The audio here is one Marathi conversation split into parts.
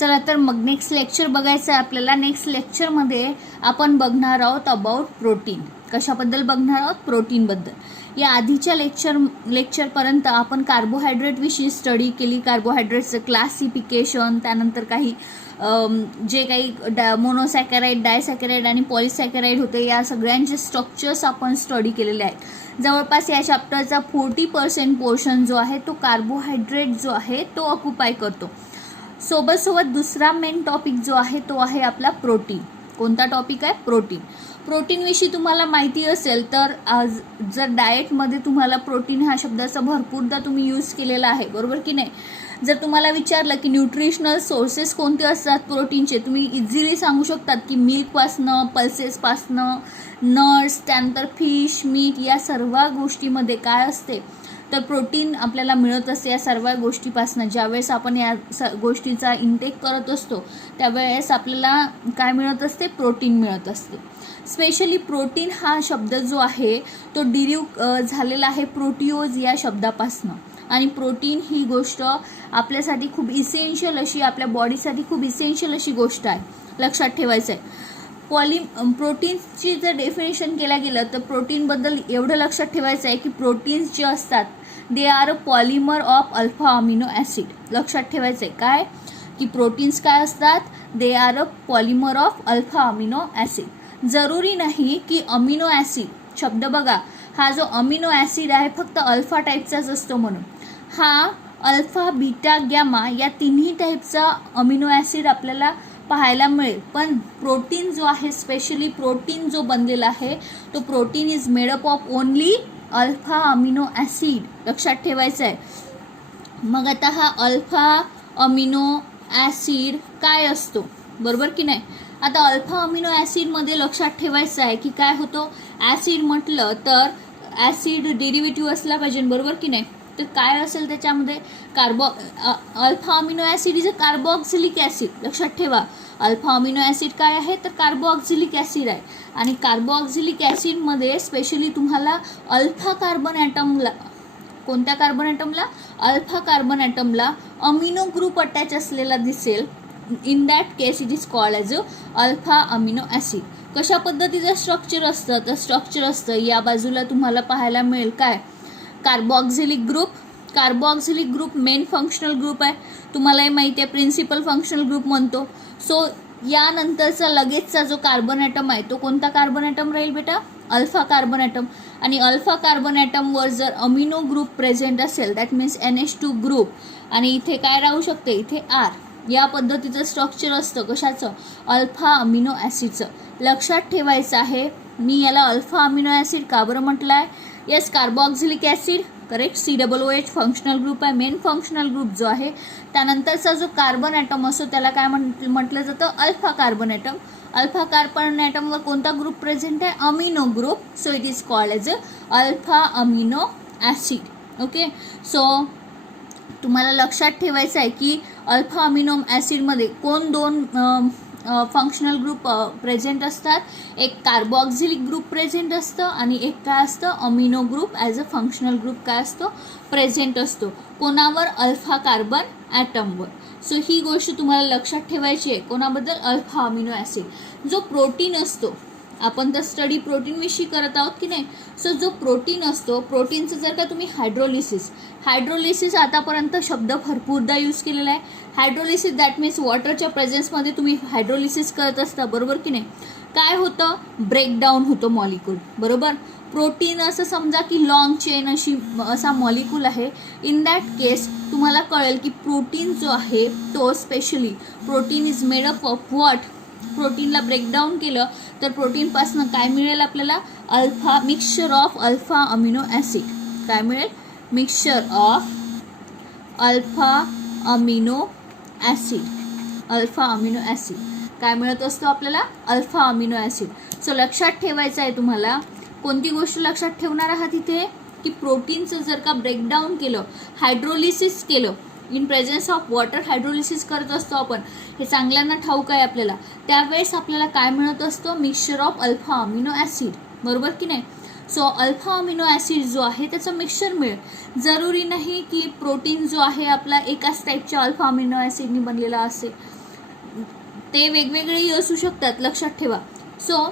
चला तर मग नेक्स्ट लेक्चर बघायचं आहे आपल्याला. नेक्स्ट लेक्चरमध्ये आपण बघणार आहोत अबाउट प्रोटीन. कशाबद्दल बघणार आहोत? प्रोटीनबद्दल. या आधीच्या लेक्चरपर्यंत आपण कार्बोहायड्रेटविषयी स्टडी केली. कार्बोहायड्रेटचं क्लासिफिकेशन, त्यानंतर काही जे काही मोनोसॅकॅराइड, डायसॅकॅराइड आणि पॉलिसॅकॅराइड होते, या सगळ्यांचे स्ट्रक्चर्स आपण स्टडी केलेले आहेत. जवळपास या चॅप्टरचा 40% पोर्शन जो आहे तो कार्बोहायड्रेट जो आहे तो ऑक्युपाय करतो. सोबत दुसरा मेन टॉपिक जो आहे तो आहे आपला प्रोटीन. कोणता टॉपिक आहे? प्रोटीन. प्रोटीनविषयी तुम्हाला माहिती असेल तर आज जर डाएटमध्ये तुम्हाला प्रोटीन हा शब्दाचा भरपूरदा तुम्ही यूज केलेला आहे, बरोबर की नाही? जर तुम्हाला विचारलं की न्यूट्रिशनल सोर्सेस कोणते असतात प्रोटीनचे, तुम्ही इझिली सांगू शकतात की मिल्कपासनं, पल्सेसपासनं, नट्स, त्यानंतर फिश, मीट, या सर्व गोष्टीमध्ये काय असते तर प्रोटीन आपल्याला मिळत असते. या सर्व गोष्टीपासून ज्यावेळेस आपण या गोष्टीचा इंटेक करत असतो त्यावेळेस आपल्याला काय मिळत असते? प्रोटीन मिळत असते. स्पेशली प्रोटीन हा शब्द जो आहे तो डिरिव्ह झालेला आहे प्रोटिओज या शब्दापासून. आणि प्रोटीन ही गोष्ट आपल्यासाठी खूप इसेन्शियल अशी, आपल्या बॉडीसाठी खूप इसेन्शियल अशी गोष्ट आहे, लक्षात ठेवायचं आहे. प्रोटीन्सची जर डेफिनेशन केलं गेलं तर प्रोटीनबद्दल एवढं लक्षात ठेवायचं आहे की प्रोटीन्स जे असतात they are a polymer of alpha amino acid. लक्षात ठेवायचं आहे काय की प्रोटीन्स काय असतात? They are a polymer of alpha amino acid. जरुरी नाही की अमिनो ॲसिड शब्द बघा, हा जो अमिनो ॲसिड आहे फक्त अल्फा टाईपचाच असतो म्हणून. हा अल्फा, बीटा, गॅमा या तिन्ही टाईपचा अमिनो ॲसिड आपल्याला पाहायला मिळेल. पण प्रोटीन जो आहे, स्पेशली प्रोटीन जो बनलेला आहे तो protein is made up of only alpha amino acid. लक्षात ठेवायचं आहे. मग आता हा अल्फा अमिनो ॲसिड काय असतो, बरोबर की नाही? आता अल्फा अमिनो ॲसिडमध्ये लक्षात ठेवायचं आहे की काय होतं? ॲसिड म्हटलं तर ॲसिड डेरिव्हेटिव्ह असला पाहिजे, बरोबर की नाही? तर काय असेल त्याच्यामध्ये? Alpha amino acid is a carboxylic acid. लक्षात ठेवा, अल्फा अमिनो ॲसिड काय आहे तर कार्बोऑक्सिलिक ॲसिड आहे. आणि कार्बोऑक्सिलिक ॲसिडमध्ये स्पेशली तुम्हाला अल्फा कार्बन ॲटमला, कोणत्या कार्बन ॲटमला? अल्फा कार्बन ॲटमला अमिनो ग्रुप अटॅच असलेला दिसेल. In that case it is called as a alpha amino acid. कशा पद्धतीचं स्ट्रक्चर असतं? तर स्ट्रक्चर असतं या बाजूला तुम्हाला पाहायला मिळेल काय? Carboxylic group. Carboxylic group main functional group आहे, तुम्हालाही माहिती आहे. प्रिन्सिपल फंक्शनल ग्रुप म्हणतो. सो यानंतरचा लगेचचा जो कार्बन ॲटम आहे तो कोणता कार्बन ॲटम राहील बेटा? Alpha carbon atom. आणि अल्फा कार्बन ॲटमवर जर अमिनो ग्रुप प्रेझेंट असेल दॅट मीन्स NH2 ग्रुप. आणि इथे काय राहू शकते? इथे R. या पद्धतीचं स्ट्रक्चर असतं. कशाचं? अल्फा अमिनो ॲसिडचं. लक्षात ठेवायचं आहे. मी याला अल्फा अमिनो ॲसिड का बरं म्हटलं आहे? Yes, carboxylic acid correct, COOH functional group आहे. मेन फंक्शनल ग्रुप जो आहे त्यानंतरचा जो कार्बन ॲटम असतो त्याला काय म्हटलं जातं? Alpha carbon atom. Alpha carbon ॲटमवर कोणता ग्रुप प्रेझेंट आहे? Amino group. So it is called as a alpha amino acid. Okay, so तुम्हाला लक्षात ठेवायचं आहे की अल्फा अमिनो ॲसिडमध्ये कोण दोन फंक्शनल ग्रुप प्रेझेंट असतात? एक कार्बोऑक्सिलिक ग्रुप प्रेझेंट असतं आणि एक काय असतं? Amino group as a functional group काय असतो? प्रेझेंट असतो. कोणावर? अल्फा कार्बन ॲटमवर. सो ही गोष्ट तुम्हाला लक्षात ठेवायची आहे. कोणाबद्दल? Alpha amino acid. जो प्रोटीन असतो, आपण तर स्टडी प्रोटीनविषयी करत आहोत की नाही? सो जो प्रोटीन असतो, प्रोटीनचं जर का तुम्ही हायड्रोलिसिस आतापर्यंत शब्द भरपूरदा यूज केलेला आहे. हायड्रोलिसिस दॅट मीन्स वॉटरच्या प्रेझेन्समध्ये तुम्ही हायड्रोलिसिस करत असता, बरोबर की नाही? काय होतं? ब्रेकडाऊन होतो मॉलिक्यूल, बरोबर? प्रोटीन असं समजा की लॉंग चेन असा मॉलिक्यूल आहे. इन दॅट केस तुम्हाला कळेल की प्रोटीन जो आहे तो specially protein is made up of what? प्रोटीनला ब्रेकडाऊन केलं तर प्रोटीनपासून काय मिळेल आपल्याला? Alpha, mixture of alpha amino acid. काय मिळेल? Mixture of alpha amino acid. Alpha amino acid काय मिळत असतो आपल्याला? Alpha amino acid. सो लक्षात ठेवायचं आहे तुम्हाला. कोणती गोष्ट लक्षात ठेवणार आहात इथे? की प्रोटीनचं जर का ब्रेकडाऊन केलं, हायड्रोलिसिस केलं, in presence of water hydrolysis करत असतो आपण, हे चांगल्यांना ठाऊक आहे आपल्याला. त्यावेळेस आपल्याला काय मिळत असतो? Mixture of alpha amino acid, बरोबर की नाही? सो अल्फा अमिनो ॲसिड जो आहे त्याचं मिक्सचर मिळेल. जरुरी नाही की प्रोटीन जो आहे आपला एकाच टाईपच्या अल्फा अमिनो ॲसिडनी बनलेला असेल. ते वेगवेगळेही असू शकतात, लक्षात ठेवा. So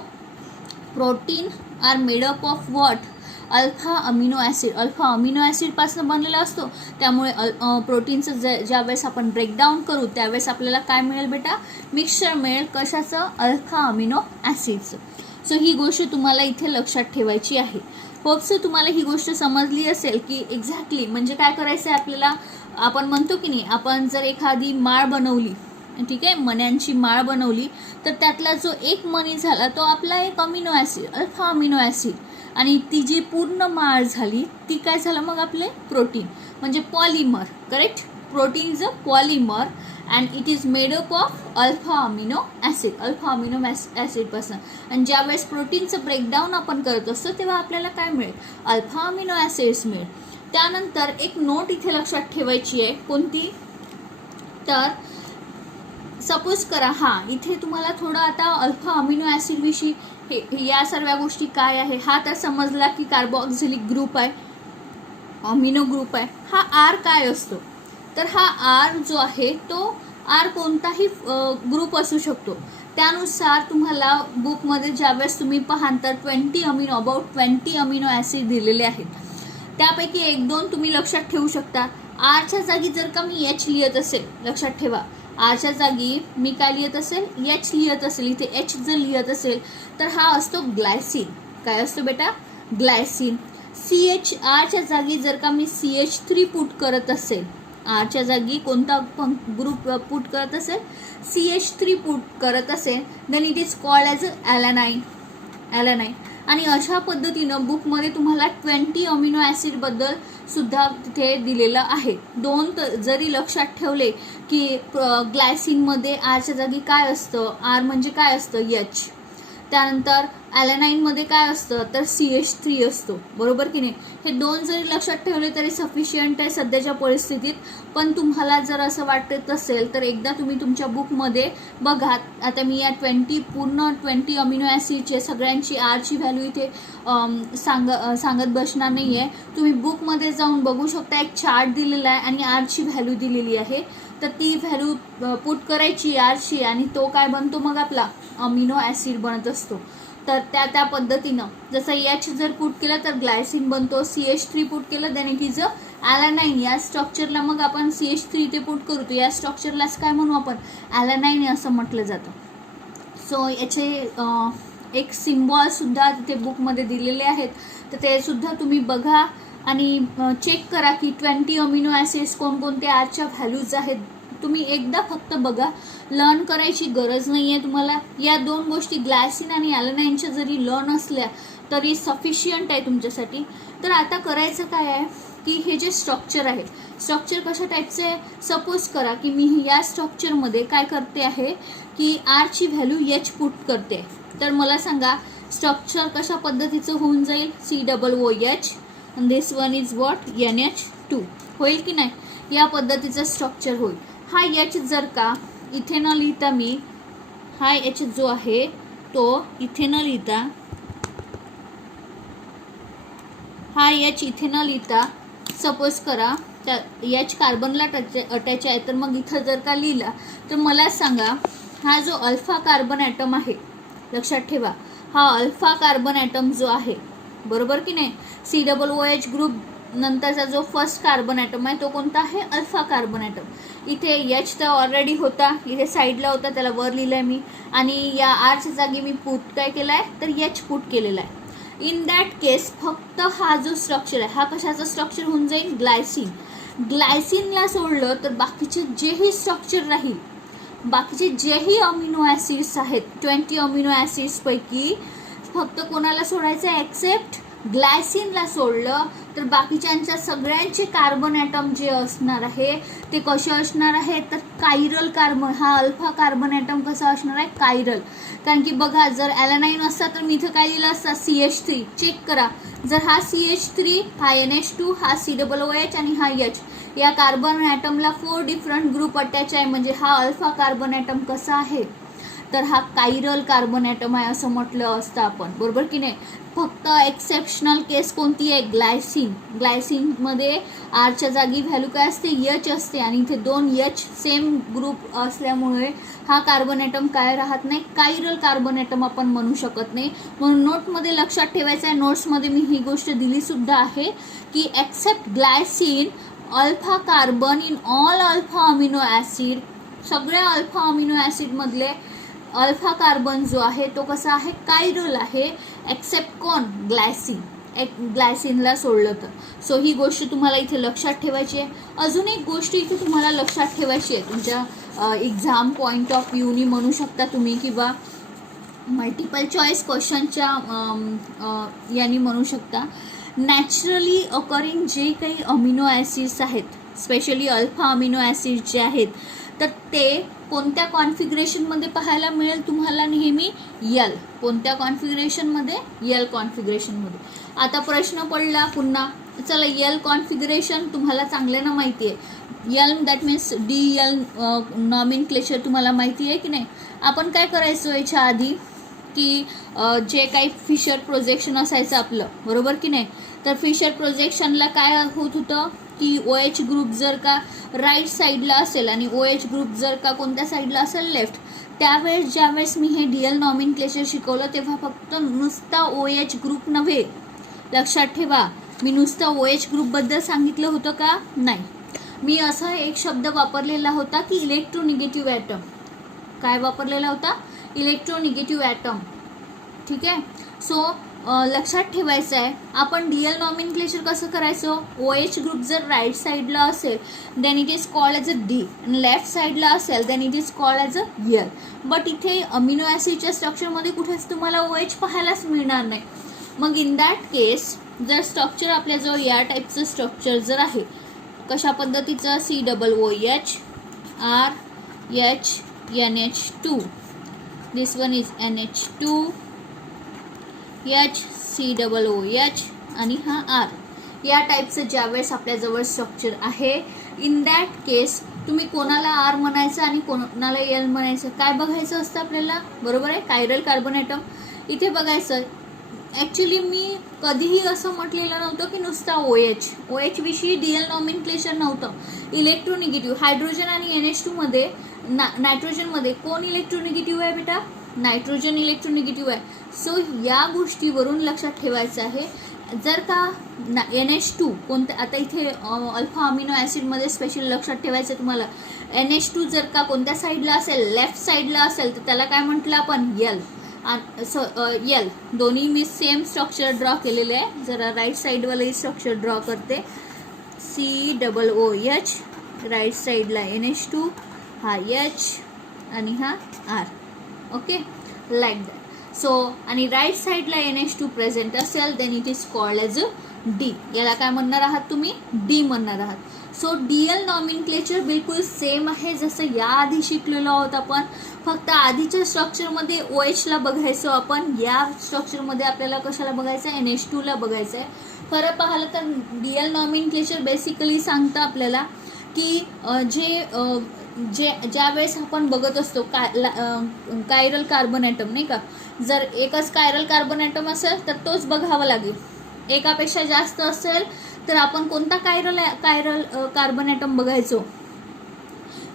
protein are made up of what? Alpha amino acid. Alpha amino ॲसिडपासून बनलेला असतो, त्यामुळे प्रोटीनचं ज्यावेळेस आपण ब्रेकडाऊन करू त्यावेळेस आपल्याला काय मिळेल बेटा? मिक्सचर मिळेल. कशाचं? अल्फा अमिनो ॲसिडचं. सो ही गोष्ट तुम्हाला इथे लक्षात ठेवायची आहे. होप्स तुम्हाला ही गोष्ट समजली असेल की एक्झॅक्टली म्हणजे काय करायचं आहे आपल्याला. आपण म्हणतो की नाही, आपण जर एखादी माळ बनवली, ठीक आहे, मण्यांची माळ बनवली, तर त्यातला जो एक मणी झाला तो आपला एक amino acid, alpha amino acid, आणि ती जी पूर्ण माळ झाली ती काय झालं मग आपले? प्रोटीन, म्हणजे polymer. Correct? Protein is a polymer and it is made up of alpha amino acid. Alpha amino ॲसिडपासून. आणि ज्यावेळेस प्रोटीनचं ब्रेकडाऊन आपण करत असतो तेव्हा आपल्याला काय मिळेल? अल्फा अमिनो ॲसिड्स मिळेल. त्यानंतर एक नोट इथे लक्षात ठेवायची आहे. कोणती? तर सपोज करा, इथे तुम्हाला थोडं आता अल्फा अमिनो ॲसिड विषयी या सर्व गोष्टी काय आहे हा तर समजला की कार्बोक्सिलिक ग्रुप आहे, अमिनो ग्रुप आहे. हा आर काय असतो? तर हा आर जो आहे तो आर कोणताही ग्रुप असू शकतो. त्यानुसार तुम्हाला बुकमध्ये ज्यावेळेस तुम्ही पाहाल तर अबाउट 20 अमिनो ॲसिड दिलेले आहेत. त्यापैकी 1-2 तुम्ही लक्षात ठेवू शकता. आरच्या जागी जर का मी एच लिहित असेल, लक्षात ठेवा, आरच्या जागी मी काय लिहित असेल? एच लिहित असेल. इथे एच जर लिहित असेल तर हा असतो ग्लायसिन. काय असतो बेटा? ग्लायसिन. CH, आरच्या जागी जर का मी CH3 पुट करत असेल, आरच्या जागी कोणता ग्रुप पुट करत असेल? CH3 पुट करत असेल, then it is called as alanine. Alanine. आणि अशा पद्धतीनं बुकमध्ये तुम्हाला 20 अमिनो ॲसिडबद्दल सुद्धा तिथे दिलेलं आहे. 2 जरी लक्षात ठेवले की ग्लायसिनमध्ये आरच्या जागी काय असतं? आर म्हणजे काय असतं? एच. त्यानंतर ॲलॅनाईनमध्ये काय असतं? तर CH3 असतो. बरोबर की नाही? हे 2 जरी लक्षात ठेवले तरी सफिशियंट आहे सध्याच्या परिस्थितीत. पण तुम्हाला जर असं वाटत असेल तर एकदा तुम्ही तुमच्या बुकमध्ये बघा. आता मी या पूर्ण 20 अमिनो ॲसिडचे सगळ्यांची आरची व्हॅल्यू इथे सांगत बसणार नाही आहे. तुम्ही बुकमध्ये जाऊन बघू शकता. एक चार्ट दिलेला आहे आणि आरची व्हॅल्यू दिलेली आहे. तर ती व्हॅल्यू पुट करायची आरची आणि तो काय बनतो मग आपला? अमिनो ॲसिड बनत असतो. तर त्या पद्धतीनं जसं एच जर पुट केलं तर ग्लायसिन बनतो. CH3 पुट केलं देन इट इज अ ॲलॅनाईन. या स्ट्रक्चरला मग आपण CH3 ते पुट करू तर या स्ट्रक्चरलाच काय म्हणू आपण? ॲलॅनाईन असं म्हटलं जातं. सो याचे एक सिम्बॉलसुद्धा तिथे बुकमध्ये दिलेले आहेत. तर ते सुद्धा तुम्ही बघा आणि चेक करा की 20 अमिनो ॲसिड्स कोणकोणते आरच्या व्हॅल्यूज आहेत. तुम्ही एकदा फक्त बघा, लर्न करायची गरज नाही आहे तुम्हाला. या 2 गोष्टी ग्लायसिन आणि ॲलॅनाईनच्या जरी लर्न असल्या तरी सफिशियंट आहे तुमच्यासाठी. तर आता करायचं काय आहे की हे जे स्ट्रक्चर आहे, स्ट्रक्चर कशा टाईपचं आहे? सपोज करा की मी या स्ट्रक्चरमध्ये काय करते आहे की आरची व्हॅल्यू एच पुट करते. तर मला सांगा स्ट्रक्चर कशा पद्धतीचं होऊन जाईल? COOH and this one is what? NH2 होईल की नाही? या पद्धतीचं स्ट्रक्चर होईल. हा एच जर का इथे न लिहिता मी हा एच जो आहे तो इथे न लिहिता, हा एच इथे न लिहिता सपोज करा त्या एच कार्बनला अटॅच आहे, तर मग इथं जर का लिहिला तर मला सांगा हा जो अल्फा कार्बन ॲटम आहे, लक्षात ठेवा, हा अल्फा कार्बन ॲटम जो आहे, बरोबर की नाही? COOH ग्रुप नंतरचा जो फर्स्ट कार्बन ॲटम आहे तो कोणता आहे? Alpha carbon atom. इथे एच तर ऑलरेडी होता, इथे साईडला होता, त्याला वर लिहिलं आहे मी. आणि या आरच्या जागी मी पुट काय केलं आहे? तर एच पुट केलेला आहे. इन दॅट केस फक्त हा जो स्ट्रक्चर आहे हा कशाचं स्ट्रक्चर होऊन जाईल? ग्लायसिन. ग्लायसिनला सोडलं तर बाकीचे जेही स्ट्रक्चर राहील, बाकीचे जेही अमिनो ॲसिड्स आहेत 20 अमिनो ॲसिड्सपैकी फक्त कोणाला सोडायचं आहे? एक्सेप्ट ग्लायसिनला सोडलं तर बाकीच्यांच्या सगळ्यांचे कार्बन ॲटम जे असणार आहे ते कसे असणार आहे? तर कायरल कार्बन. हा अल्फा कार्बन ॲटम कसा असणार आहे? कायरल. कारण की बघा जर ॲलॅनाईन असता तर मी इथं काय लिहिलं असतं? CH3. चेक करा, जर हा CH3, हा NH2, हा COOH आणि हा H, या कार्बन ॲटमला 4 डिफरंट ग्रुप अटॅच आहे, म्हणजे हा अल्फा कार्बन ॲटम कसा आहे? तर हा कायरल कार्बन ॲटम आहे असं म्हटलं असतं आपण, बरोबर की नाही. फक्त एक्सेप्शनल केस कोणती आहे, ग्लायसिन. ग्लायसिनमध्ये आरच्या जागी व्हॅल्यू काय असते, एच असते, आणि इथे 2 एच सेम ग्रुप असल्यामुळे हा कार्बन ॲटम काय राहत नाही, कायरल कार्बन ॲटम आपण म्हणू शकत नाही. म्हणून नोटमध्ये लक्षात ठेवायचं आहे, नोट्समध्ये मी ही गोष्ट दिली सुद्धा आहे की except glycine alpha carbon in all alpha amino acid, सगळ्या अल्फा अमिनो ॲसिडमधले अल्फा कार्बन जो आहे तो कसा आहे, कायरल आहे, एक्सेप्ट कोण, ग्लायसिन. ग्लायसिनला सोडलं तर. सो ही गोष्ट तुम्हाला इथे लक्षात ठेवायची आहे. अजून एक गोष्ट इथे तुम्हाला लक्षात ठेवायची आहे, तुमच्या एक्झाम पॉईंट ऑफ व्ह्यूनी म्हणू शकता तुम्ही, किंवा मल्टिपल चॉईस क्वेश्चनच्या यांनी म्हणू शकता. नॅचरली अकरिंग जे काही अमिनो ॲसिड्स आहेत, स्पेशली अल्फा अमिनो ॲसिड जे आहेत, तर ते कोणत्या कॉन्फिगरेशनमध्ये पाहायला मिळेल तुम्हाला नेहमी, यल. कोणत्या कॉन्फिगरेशनमध्ये, यल कॉन्फिगरेशनमध्ये. आता प्रश्न पडला पुन्हा, चला यल कॉन्फिगरेशन तुम्हाला चांगल्यानं माहिती आहे. L that means DL nomenclature तुम्हाला माहिती आहे की नाही. आपण काय करायचो याच्या आधी की जे काही फिशर प्रोजेक्शन असायचं आपलं, बरोबर की नाही, तर फिशर प्रोजेक्शनला काय होत होतं की OH ग्रुप जर का राईट साईडला असेल आणि OH ग्रुप जर का कोणत्या साईडला असेल, लेफ्ट, त्यावेळेस ज्यावेळेस मी हे DL नॉमेनक्लेचर शिकवलं तेव्हा फक्त नुसता OH ग्रुप नव्हे, लक्षात ठेवा, मी नुसतं OH ग्रुपबद्दल सांगितलं होतं का, नाही. मी असा एक शब्द वापरलेला होता की इलेक्ट्रोनिगेटिव्ह ॲटम. काय वापरलेला होता, इलेक्ट्रोनिगेटिव्ह ॲटम. ठीक आहे. सो लक्षात ठेवायचं आहे, आपण DL नॉमेनक्लेचर कसं करायचो, OH ग्रुप जर राईट साईडला असेल then it is called as a D, आणि लेफ्ट साईडला असेल then it is called as a L. But इथे अमिनो ॲसिडच्या स्ट्रक्चरमध्ये कुठेच तुम्हाला OH पाहायलाच मिळणार नाही. मग इन दॅट केस जर स्ट्रक्चर आपल्याजवळ या टाईपचं स्ट्रक्चर जर आहे, कशा पद्धतीचं, COOH RH NH2, this one is NH2 HCOOH आणि हा R, या टाईपचं ज्यावेळेस आपल्याजवळ स्ट्रक्चर आहे, इन दॅट केस तुम्ही कोणाला R म्हणायचं आणि कोणाला L म्हणायचं, काय बघायचं असतं आपल्याला, बरोबर आहे, कायरल कार्बन ॲटम. इथे बघायचं, ॲक्च्युली मी कधीही असं म्हटलेलं नव्हतं की नुसता OH विषयी DL नॉमेनक्लेचर नव्हतं. इलेक्ट्रोनिगेटिव्ह, हायड्रोजन आणि NH2 मध्ये नायट्रोजनमध्ये कोण इलेक्ट्रोनिगेटिव्ह आहे बेटा, नायट्रोजन इलेक्ट्रोनिगेटिव्ह आहे. सो या गोष्टीवरून लक्षात ठेवायचं आहे, जर का NH2 कोणत्या, आता इथे अल्फा अमिनो ॲसिडमध्ये स्पेशल लक्षात ठेवायचं तुम्हाला, NH2 जर का कोणत्या साईडला असेल, लेफ्ट साईडला असेल, तर त्याला काय म्हटलं आपण, L. L दोन्ही मी सेम स्ट्रक्चर ड्रॉ केलेले आहे. जरा राईट साईडवालाही स्ट्रक्चर ड्रॉ करते, COOH, राईट साईडला NH2, हा H आणि हा R. Okay, like that. So आणि राईट साईडला NH2 प्रेझेंट असेल then it is called as a D. याला काय म्हणणार आहात तुम्ही, D म्हणणार आहात. सो DL नॉमेनक्लेचर बिलकुल सेम आहे जसं याआधी शिकलेलो आहोत आपण, फक्त आधीच्या स्ट्रक्चरमध्ये OHला बघायचो आपण, या स्ट्रक्चरमध्ये आपल्याला कशाला बघायचं आहे, NH2ला बघायचं आहे. फरक पाहिलं तर DL नॉमेनक्लेचर बेसिकली सांगतं आपल्याला की ज्या वेळेस आपण बघत असतो कायरल कार्बन ॲटम, नाही का, जर एकच कायरल कार्बन ॲटम असेल तर तोच बघावा लागेल, एकापेक्षा जास्त असेल तर आपण कोणता कायरल कार्बन ॲटम बघायचो,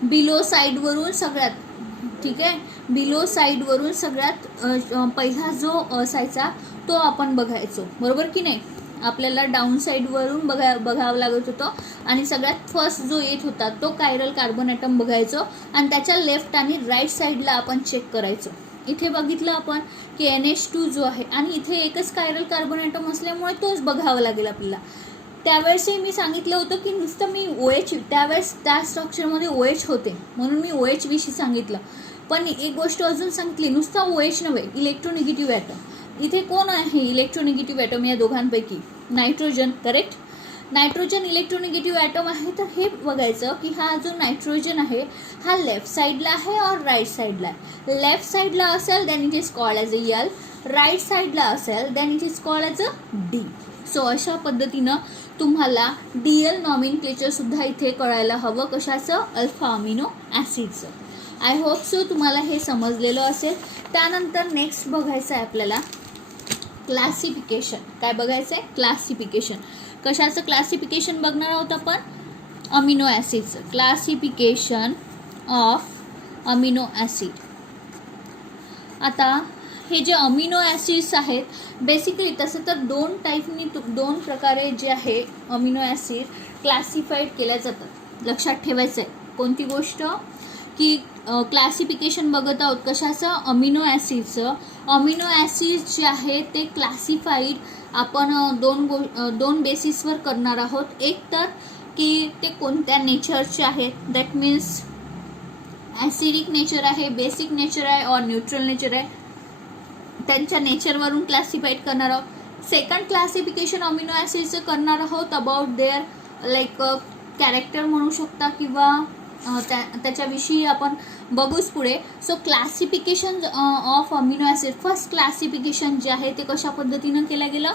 बिलो साईडवरून सगळ्यात, ठीक आहे, बिलो साईडवरून सगळ्यात पहिला जो असायचा तो आपण बघायचो, बरोबर की नाही. आपल्याला डाऊन साईडवरून बघावं लागत होतं आणि सगळ्यात फर्स्ट जो येत होता तो कायरल कार्बन ॲटम बघायचो आणि त्याच्या लेफ्ट आणि राईट साईडला आपण चेक करायचो. इथे बघितलं आपण की NH2 जो आहे आणि इथे एकच कायरल कार्बन ॲटम असल्यामुळे तोच बघावा लागेल आपल्याला. त्यावेळेसही मी सांगितलं होतं की नुसतं मी OH, त्यावेळेस त्या स्ट्रक्चरमध्ये OH होते म्हणून मी OH विषयी सांगितलं. पण एक गोष्ट अजून सांगितली, नुसता OH नव्हे, इलेक्ट्रोनिगेटिव्ह ॲटम. इथे कोण आहे इलेक्ट्रोनिगेटिव्ह ॲटम या दोघांपैकी, नायट्रोजन, करेक्ट. नायट्रोजन इलेक्ट्रोनिगेटिव्ह ॲटम आहे, तर हे बघायचं की हा जो नायट्रोजन आहे हा लेफ्ट साईडला आहे और राईट साईडला आहे. लेफ्ट साईडला असेल then it is called as a L, right साईडला असेल then it is called as a D. So अशा पद्धतीनं तुम्हाला DL नॉमेनक्लेचर सुद्धा इथे कळायला हवं, कशाचं, अल्फा अमिनो ॲसिडचं. आय होप सो तुम्हाला हे समजलेलं असेल. त्यानंतर नेक्स्ट बघायचं आहे आपल्याला क्लासिफिकेशन. काय बघायचं आहे? क्लासिफिकेशन. कशाचं क्लासिफिकेशन बघणार आहोत आपण? अमिनो ॲसिडचं. Classification of amino acid. आता हे जे अमिनो ॲसिड्स आहेत बेसिकली तसं तर दोन टाईपनी दोन प्रकारे जे आहे अमिनो ॲसिड क्लासिफाईड केल्या जातात. लक्षात ठेवायचं आहे कोणती गोष्ट की क्लासिफिकेशन बघत आहोत कशाचं? अमिनो ॲसिडचं. अमिनो ॲसिड्स जे आहे ते क्लासिफाईड आपण दोन बेसिसवर करणार आहोत. एक तर की ते कोणत्या नेचरचे आहेत, दॅट मीन्स ॲसिडिक नेचर आहे, बेसिक नेचर आहे और न्यूट्रल नेचर आहे, त्यांच्या नेचरवरून क्लासिफाईड करणार आहोत. सेकंड क्लासिफिकेशन अमिनो ॲसिडचं करणार आहोत अबाउट देअर लाईक कॅरेक्टर म्हणू शकता किंवा त्याच्याविषयी आपण बघूच पुढे. So classification of amino acid, first classification जे आहे ते कशा पद्धतीनं केलं गेलं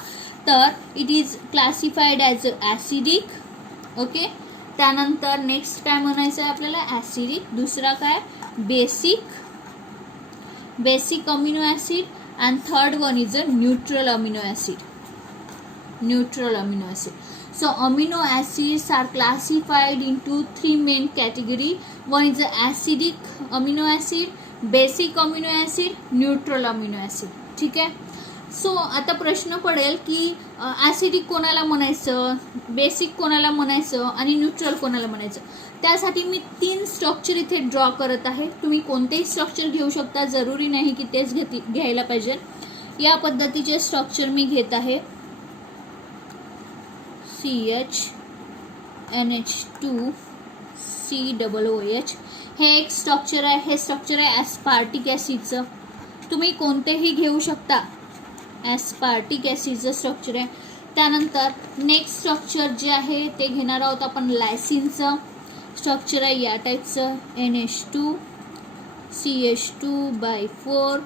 तर it is classified as acidic. Okay. त्यानंतर नेक्स्ट काय म्हणायचं आहे आपल्याला? ॲसिडिक. दुसरा काय? Basic amino acid. And third one is a neutral amino acid. Neutral amino acid. So amino acids are classified into three main category. One is the acidic amino acid, basic amino acid, neutral amino acid. ठीक आहे. सो आता प्रश्न पडेल की ॲसिडिक कोणाला म्हणायचं, बेसिक कोणाला म्हणायचं आणि न्यूट्रल कोणाला म्हणायचं. त्यासाठी मी 3 स्ट्रक्चर इथे ड्रॉ करत आहे. तुम्ही कोणतेही स्ट्रक्चर घेऊ शकता, जरुरी नाही की तेच घ्यायला पाहिजे. या पद्धतीचे स्ट्रक्चर मी घेत आहे. CH NH2 COOH हे एक स्ट्रक्चर आहे. हे स्ट्रक्चर आहे ॲस्पार्टिक ॲसिडचं. तुम्ही कोणतेही घेऊ शकता. ॲस्पार्टिक ॲसिडचं स्ट्रक्चर आहे. त्यानंतर नेक्स्ट स्ट्रक्चर जे आहे ते घेणार आहोत आपण लायसिनचं स्ट्रक्चर आहे या टाईपचं. NH2 CH2/4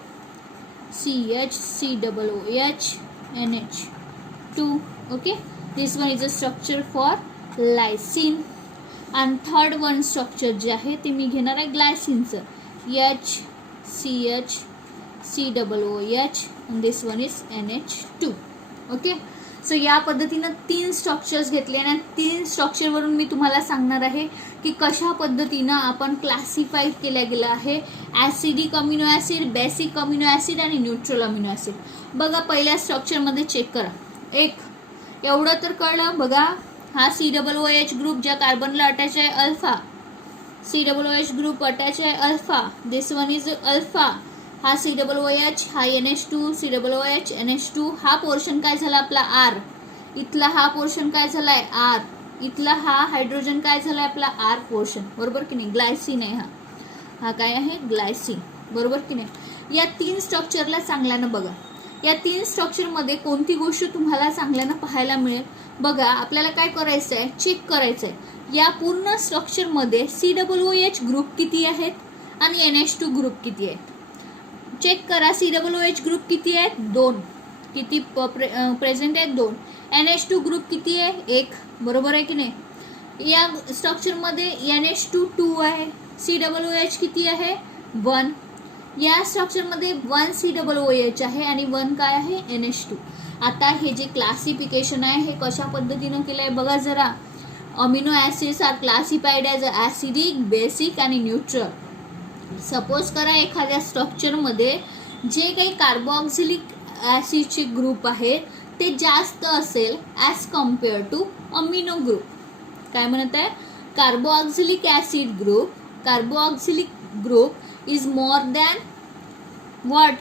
CH COOH NH2. Okay. This one is a structure for lysine. and third one structure जे आहे ते मी घेणार आहे ग्लायसिनचं. HCH COOH and this one is NH2. Okay. So या पद्धतीनं 3 स्ट्रक्चर्स घेतले आणि 3 स्ट्रक्चरवरून मी तुम्हाला सांगणार आहे की कशा पद्धतीनं आपण क्लासिफाईड केल्या गेलं आहे acidic amino acid, basic amino acid आणि न्यूट्रल अमिनो ॲसिड. बघा पहिल्या स्ट्रक्चरमध्ये चेक करा. एक एवढं तर कळलं बघा. हा COOH ग्रुप ज्या कार्बनला अटॅच आहे अल्फा. COOH ग्रुप अटॅच आहे alpha. This one is alpha. हा COOH, हा NH2 COOH NH2. हा पोर्शन काय झाला आपला R. इथला हा पोर्शन काय झालाय R. इथला हा हायड्रोजन काय झालाय आपला R पोर्शन. बरोबर की नाही? ग्लायसिन आहे हा. हा काय आहे? ग्लायसिन. बरोबर की नाही? या 3 स्ट्रक्चरला चांगल्यानं बघा. या 3 स्ट्रक्चरमध्ये कोणती गोष्ट तुम्हाला चांगल्यानं पाहायला मिळेल बघा. आपल्याला काय करायचं आहे? चेक करायचं आहे या पूर्ण स्ट्रक्चरमध्ये COOH ग्रुप किती आहेत आणि NH2 ग्रुप किती आहेत. चेक करा. COOH ग्रुप किती आहेत? 2. किती प्रेझेंट आहेत? 2. NH2 ग्रुप किती आहे? 1. बरोबर आहे की नाही? या स्ट्रक्चरमध्ये NH2 2 आहे. COOH किती आहे? 1. या स्ट्रक्चरमध्ये 1 COOH आहे आणि 1 काय आहे? NH2. आता हे जे क्लासिफिकेशन आहे हे कशा पद्धतीनं केलं आहे बघा जरा. Amino acids are classified as acidic, basic आणि न्यूट्रल. सपोज करा एखाद्या स्ट्रक्चरमध्ये जे काही कार्बोऑक्सिलिक ॲसिडचे ग्रुप आहेत ते जास्त असेल as compare to amino group. काय म्हणत आहे? Carboxylic acid group, carboxylic group is more than what?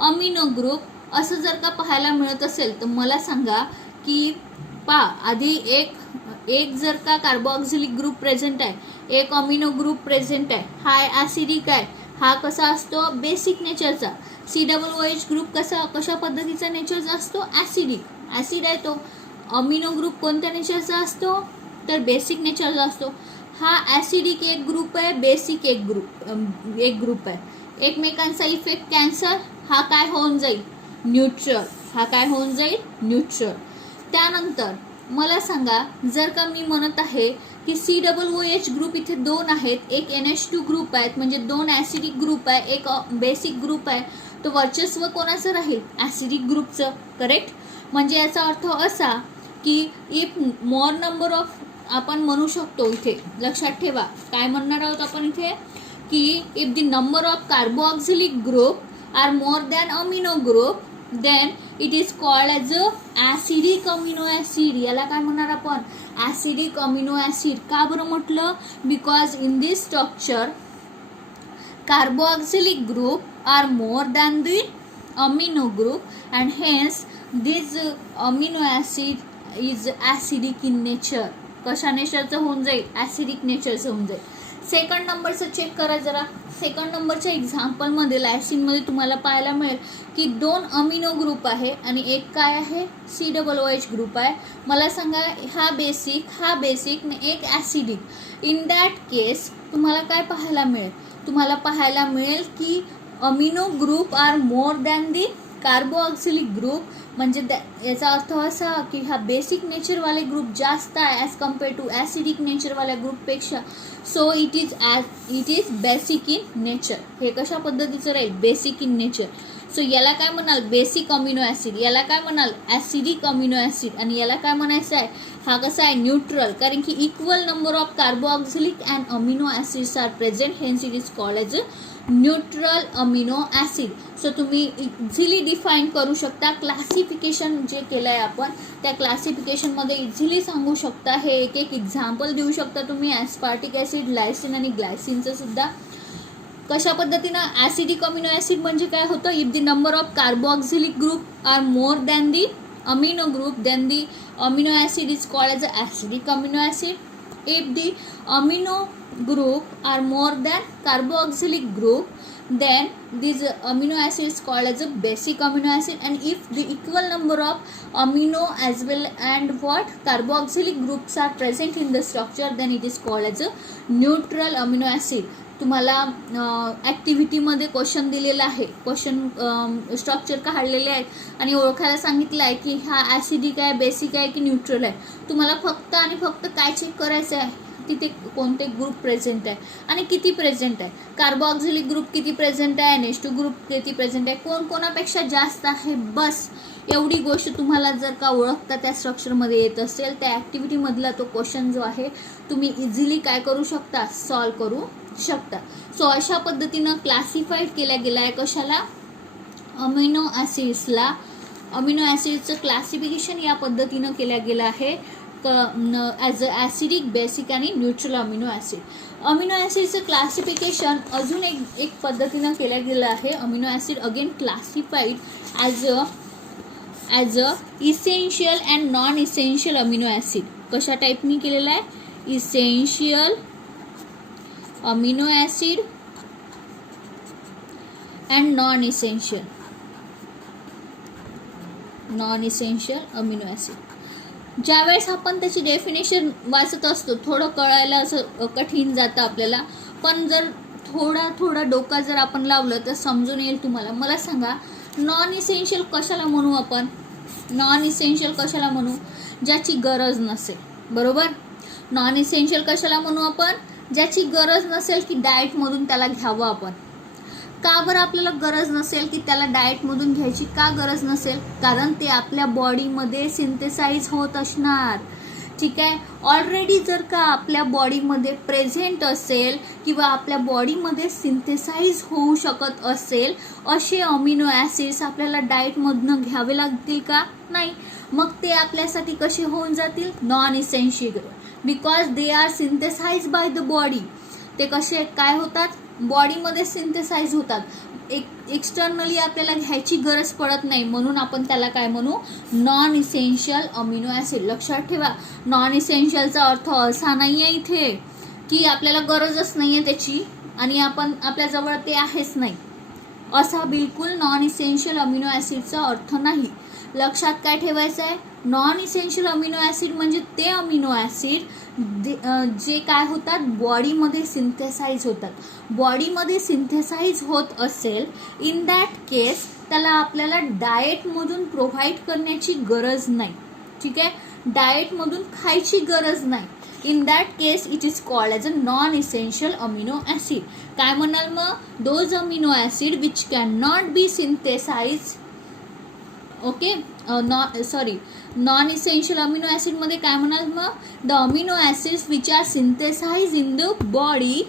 Amino group. असं जर का पाहायला मिळत असेल तर मला सांगा की आधी एक जर का कार्बोऑक्सिलिक ग्रुप प्रेझेंट आहे, एक अमिनो ग्रुप प्रेझेंट आहे, हा ॲसिडिक आहे, हा कसा असतो? बेसिक नेचरचा. COOH ग्रुप कशा पद्धतीचा नेचरचा असतो? ॲसिडिक. ॲसिड आहे तो. अमिनो ग्रुप कोणत्या नेचरचा असतो? तर बेसिक नेचरचा असतो. हा ॲसिडिक एक ग्रुप आहे, बेसिक एक ग्रुप आहे. एकमेकांचा इफेक्ट कॅन्सर. हा काय होऊन जाईल? न्यूट्रल. हा काय होऊन जाईल? न्यूट्रल. त्यानंतर मला सांगा, जर का मी म्हणत आहे की COOH ग्रुप इथे 2 आहेत, एक NH2 ग्रुप आहेत, म्हणजे 2 ॲसिडिक ग्रुप आहे, एक बेसिक ग्रुप आहे, तर वर्चस्व कोणाचं राहील? ॲसिडिक ग्रुपचं. करेक्ट. म्हणजे याचा अर्थ असा की इफ मोर नंबर ऑफ, आपण म्हणू शकतो इथे, लक्षात ठेवा काय म्हणणार आहोत आपण इथे, की if the number of carboxylic group are more than amino group, then it is called as a acidic amino acid. याला काय म्हणणार आपण? Acidic amino acid. का बरं म्हटलं? Because in this structure carboxylic group are more than the amino group and hence this amino acid is acidic in nature. कशा नेचरचं होऊन जाईल? ॲसिडिक नेचरचं होऊन जाईल. सेकंड नंबरचं चेक करा जरा. सेकंड नंबरच्या एक्झाम्पलमध्ये लायसिनमध्ये तुम्हाला पाहायला मिळेल की 2 अमिनो ग्रुप आहे आणि एक काय आहे? COOH ग्रुप आहे. मला सांगा, हा बेसिक आणि एक ॲसिडिक. इन दॅट केस तुम्हाला काय पाहायला मिळेल? तुम्हाला पाहायला मिळेल की amino group are more than the carboxylic group. म्हणजे याचा अर्थ असा की हा बेसिक नेचरवाले ग्रुप जास्त आहे ॲज कम्पेअर टू ॲसिडिक नेचरवाल्या ग्रुपपेक्षा. So it is basic in nature. हे कशा पद्धतीचं राहील? Basic in nature. सो याला काय म्हणाल? Basic amino acid. याला काय म्हणाल? Acidic amino acid. आणि याला काय म्हणायचं आहे? हा कसा आहे? न्यूट्रल. कारण की equal number of carboxylic and amino acids are present, hence it is called as a neutral amino acid. So तुम्ही इझिली डिफाईन करू शकता. क्लासिफिकेशन जे केलं आहे आपण, त्या क्लासिफिकेशनमध्ये इझिली सांगू शकता. हे एक एक्झाम्पल देऊ शकता तुम्ही, ॲस्पार्टिक ॲसिड, लायसिन आणि ग्लायसिनचं सुद्धा. कशा पद्धतीनं? ॲसिडिक अमिनो ॲसिड म्हणजे काय होतं? If the number of carboxylic group are more than the amino group, then the amino acid is called as a acidic amino acid. If the amino group are more than carboxylic group, then this amino acid is called as a basic amino acid. And if the equal number of amino as well and what carboxylic groups are present in the structure, then it is called as a neutral amino acid. तुम्हाला ॲक्टिव्हिटीमध्ये क्वेश्चन दिलेला आहे, क्वेश्चन स्ट्रक्चर काढलेले आहेत आणि ओळखायला सांगितलं आहे की हा ॲसिडिक आहे, बेसिक आहे की न्यूट्रल आहे. तुम्हाला फक्त आणि फक्त काय चेक करायचं आहे? तिथे कोणते ग्रुप प्रेझेंट आहे आणि किती प्रेझेंट आहे. कार्बोऑक्सिलिक ग्रुप किती प्रेझेंट आहे, NH2 ग्रुप किती प्रेझेंट आहे, कोणापेक्षा जास्त आहे. बस एवढी गोष्ट तुम्हाला जर का ओळखता त्या स्ट्रक्चरमध्ये येत असेल, त्या ॲक्टिव्हिटीमधला तो क्वेश्चन जो आहे तुम्ही इझिली काय करू शकता? सॉल्व करू शकता. सो अशा पद्धतीनं क्लासिफाईड केल्या गेला आहे. कशाला? अमिनो ॲसिड्सला. अमिनो ॲसिड्सचं क्लासिफिकेशन या पद्धतीनं केल्या गेलं आहे, ॲज अ ॲसिडिक, बेसिक आणि न्यूट्रल अमिनो ॲसिड. अमिनो ॲसिडचं क्लासिफिकेशन अजून एक पद्धतीनं केलं गेलं आहे. Amino acid again classified as a essential and non essential amino acid. कशा टाईपनी केलेलं आहे? Essential amino acid and non essential amino acid. ज्यावेळेस आपण त्याची डेफिनेशन वाचत असतो, थोडं कळायला असं कठीण जातं आपल्याला, पण जर थोडा डोका जर आपण लावलं तर समजून येईल तुम्हाला. मला सांगा, नॉन इसेन्शियल कशाला म्हणू आपण? नॉन इसेन्शियल कशाला म्हणू? ज्याची गरज नसेल. बरोबर. नॉन इसेन्शियल कशाला म्हणू आपण? ज्याची गरज नसेल की डाएटमधून त्याला घ्यावं आपण. का बरं आपल्याला गरज नसेल की त्याला डाएटमधून घ्यायची? का गरज नसेल? कारण ते आपल्या बॉडीमध्ये सिंथेसाइज होत असणार. ठीक आहे. ऑलरेडी जर का आपल्या बॉडीमध्ये प्रेझेंट असेल किंवा आपल्या बॉडीमध्ये सिंथेसाइज होऊ शकत असेल असे अमिनो ॲसिड्स आपल्याला डाएटमधनं घ्यावे लागतील का? नाही. मग ते आपल्यासाठी कसे होऊन जातील? Non essential. Because they are synthesize by the body. ते कसे काय होतात? बॉडीमध्ये सिंथेसाइज होतात. एक्सटर्नली आपल्याला घ्यायची गरज पडत नाही, म्हणून आपण त्याला काय म्हणू? Non essential amino acid. लक्षात ठेवा, नॉन इसेन्शियलचा अर्थ असा नाही आहे इथे की आपल्याला गरजच नाही आहे त्याची आणि आपल्याजवळ ते आहेच नाही, असा बिलकुल नॉन इसेन्शियल अमिनो ॲसिडचा अर्थ नाही. लक्षात काय ठेवायचं आहे? नॉन इसेन्शियल अमिनो ॲसिड म्हणजे ते अमिनो ॲसिड जे काय होतात? बॉडीमध्ये सिंथेसाइज होतात. बॉडीमध्ये सिंथेसाइज होत असेल, इन दॅट केस त्याला आपल्याला डाएटमधून प्रोव्हाइड करण्याची गरज नाही. ठीक आहे. डाएटमधून खायची गरज नाही, in that case it is called as a non essential amino acid. काय म्हणाल मग? Those amino acid which can not be synthesize. Okay, non essential amino ॲसिडमध्ये काय म्हणाल मग? The amino acids which are synthesize in the body,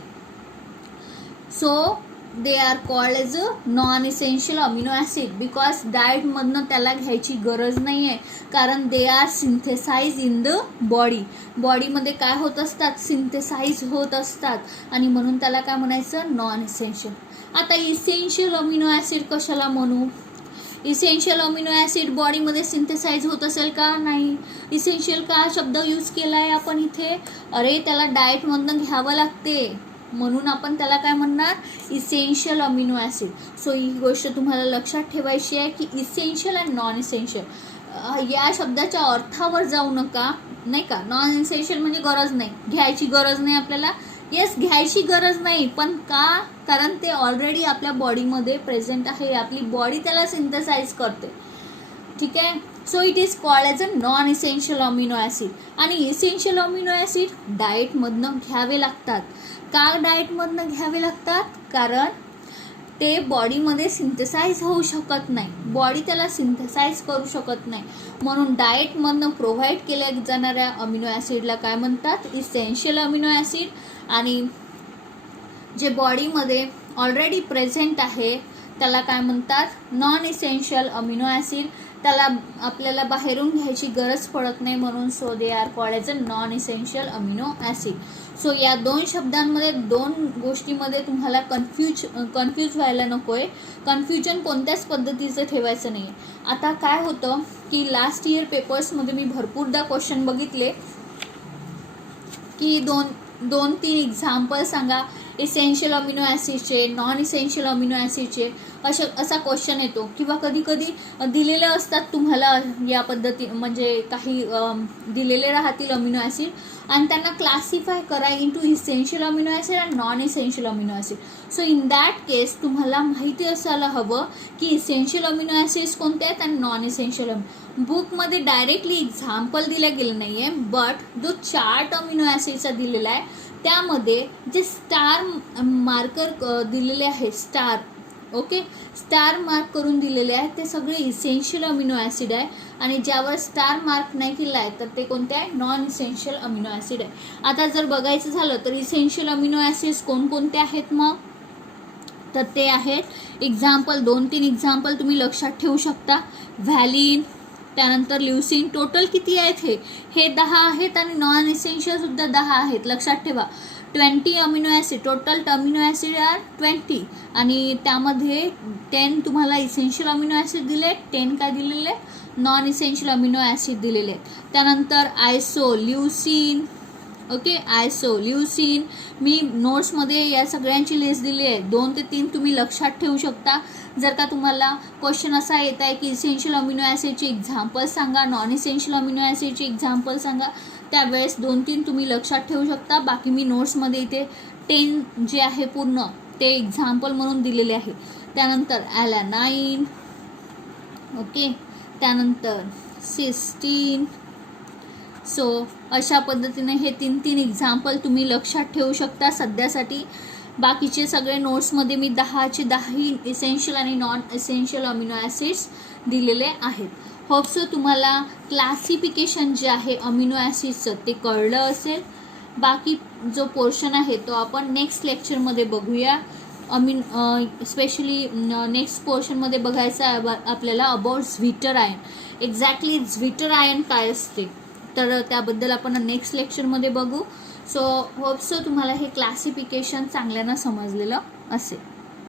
so they are called as a non essential amino acid. Because डाएटमधनं त्याला घ्यायची गरज नाही आहे, कारण they are synthesize in the body. बॉडीमध्ये काय होत असतात? सिंथेसाइज होत असतात, आणि म्हणून त्याला काय म्हणायचं? Non essential. आता इसेन्शियल अमिनो ॲसिड कशाला म्हणू? इसेन्शियल अमिनो ॲसिड बॉडीमध्ये सिंथेसाइज होत असेल का? नाही. इसेन्शियल का शब्द यूज केला आहे आपण इथे? अरे त्याला डाएटमधनं घ्यावं लागते, म्हणून आपण त्याला काय म्हणणार? Essential amino acid. सो ही गोष्ट तुम्हाला लक्षात ठेवायची आहे की इसेन्शियल अँड नॉन इसेन्शियल या शब्दाच्या अर्थावर जाऊ नका, नाही का. नॉन इसेन्शियल म्हणजे गरज नाही, घ्यायची गरज नाही आपल्याला. येस, घ्यायची गरज नाही, पण का? कारण ते ऑलरेडी आपल्या बॉडीमध्ये प्रेझेंट आहे, आपली बॉडी त्याला सिंथेसाइज करते. ठीक आहे. So it is called as a non essential amino acid. आणि इसेन्शियल अमिनो ॲसिड डाएटमधनं घ्यावे लागतात. का डाएटमधनं घ्यावे लागतात? कारण ते बॉडीमध्ये सिंथेसाइज होऊ शकत नाही, बॉडी त्याला सिंथेसाइज करू शकत नाही, म्हणून डाएटमधनं प्रोव्हाइड केल्या जाणाऱ्या अमिनो ॲसिडला काय म्हणतात? Essential amino acid. आणि जे बॉडीमध्ये ऑलरेडी प्रेझेंट आहे त्याला काय म्हणतात? Non essential amino acid. त्याला आपल्याला बाहेरून घ्यायची गरज पडत नाही, म्हणून so they are called as a non essential amino acid. So या दोन शब्दांमध्ये, दोन गोष्टीमध्ये तुम्हाला कन्फ्यूज व्हायला नको आहे. कन्फ्युजन कोणत्याच पद्धतीचं ठेवायचं नाही. आता काय होतं की लास्ट इयर पेपर्समध्ये मी भरपूरदा क्वेश्चन बघितले की दोन तीन एक्झाम्पल सांगा इसेन्शियल अमिनो ॲसिडचे, नॉन इसेन्शियल अमिनो ॲसिडचे, असा क्वेश्चन येतो. किंवा कधी कधी दिलेले असतात तुम्हाला या पद्धती, म्हणजे काही दिलेले राहतील अमिनो ॲसिड, आणि त्यांना क्लासिफाय करा into essential amino acid and non essential amino acid. So in that case तुम्हाला माहिती असायला हवं की इसेन्शियल अमिनो ॲसिड्स कोणते आहेत आणि नॉन इसेन्शियल. बुकमध्ये डायरेक्टली एक्झाम्पल दिलं गेलं नाही आहे, बट जो चार्ट अमिनो ॲसिडचा दिलेला आहे त्यामध्ये जे स्टार मार्कर दिलेले आहे, स्टार, ओके, स्टार मार्क करून दिलेले आहे ते सगळे इसेन्शियल अमिनो ॲसिड आहे, आणि ज्यावर स्टार मार्क नाही केला आहे तर ते कोणते आहे? नॉन इसेन्शियल अमिनो ॲसिड आहे. आता जर बघायचं झालं तर इसेन्शियल अमिनो ॲसिड्स कोणकोणते आहेत मग? तर ते आहेत एक्झाम्पल, 2-3 एक्झाम्पल तुम्ही लक्षात ठेवू शकता. व्हॅलिन, त्यानंतर ल्युसीन. टोटल किती आहेत? हे 10 आहेत, आणि नॉन इसेन्शियल सुद्धा 10 आहेत. लक्षात ठेवा. 20 amino acid, total amino acid are 20, आणि त्यामध्ये 10 तुम्हाला इसेन्शियल अमिनो ॲसिड दिले, 10 काय दिलेले? नॉन इसेन्शियल अमिनो ॲसिड दिलेले. त्यानंतर आयसो, ल्युसीन, ओके, आयसो, ल्युसीन. मी नोट्समध्ये या सगळ्यांची लिस्ट दिली आहे. 2 ते 3 तुम्ही लक्षात ठेवू शकता. जर का तुम्हाला क्वेश्चन असा येत आहे की इसेन्शियल अमिनो ॲसिडची एक्झाम्पल सांगा, नॉन इसेन्शियल अमिनो ॲसिडची एक्झाम्पल सांगा, त्यावेळेस 2-3 तुम्ही लक्षात ठेवू शकता. बाकी मी नोट्समध्ये इथे 10 जे आहे पूर्ण ते एक्झाम्पल म्हणून दिलेले आहे. त्यानंतर ॲलॅनाइन, ओके, त्यानंतर सिस्टीन. सो अशा पद्धतीने हे 3 एक्झाम्पल तुम्ही लक्षात ठेवू शकता सध्यासाठी. बाकीचे सगळे नोट्समध्ये मी 10चे 10 इसेन्शियल आणि नॉन इसेन्शियल अमिनो ॲसिड्स दिलेले आहेत. होपसो तुम्हाला क्लासिफिकेशन जे आहे अमिनो ॲसिड्सचं ते कळलं असेल. बाकी जो पोर्शन आहे तो आपण नेक्स्ट लेक्चरमध्ये बघूया. स्पेशली नेक्स्ट पोर्शनमध्ये बघायचं आहे आपल्याला about zwitter ion. Exactly zwitter ion काय असते तर त्याबद्दल आपण नेक्स्ट लेक्चरमध्ये बघू. सो होपसो तुम्हाला हे क्लासिफिकेशन चांगल्यानं समजलेलं असेल.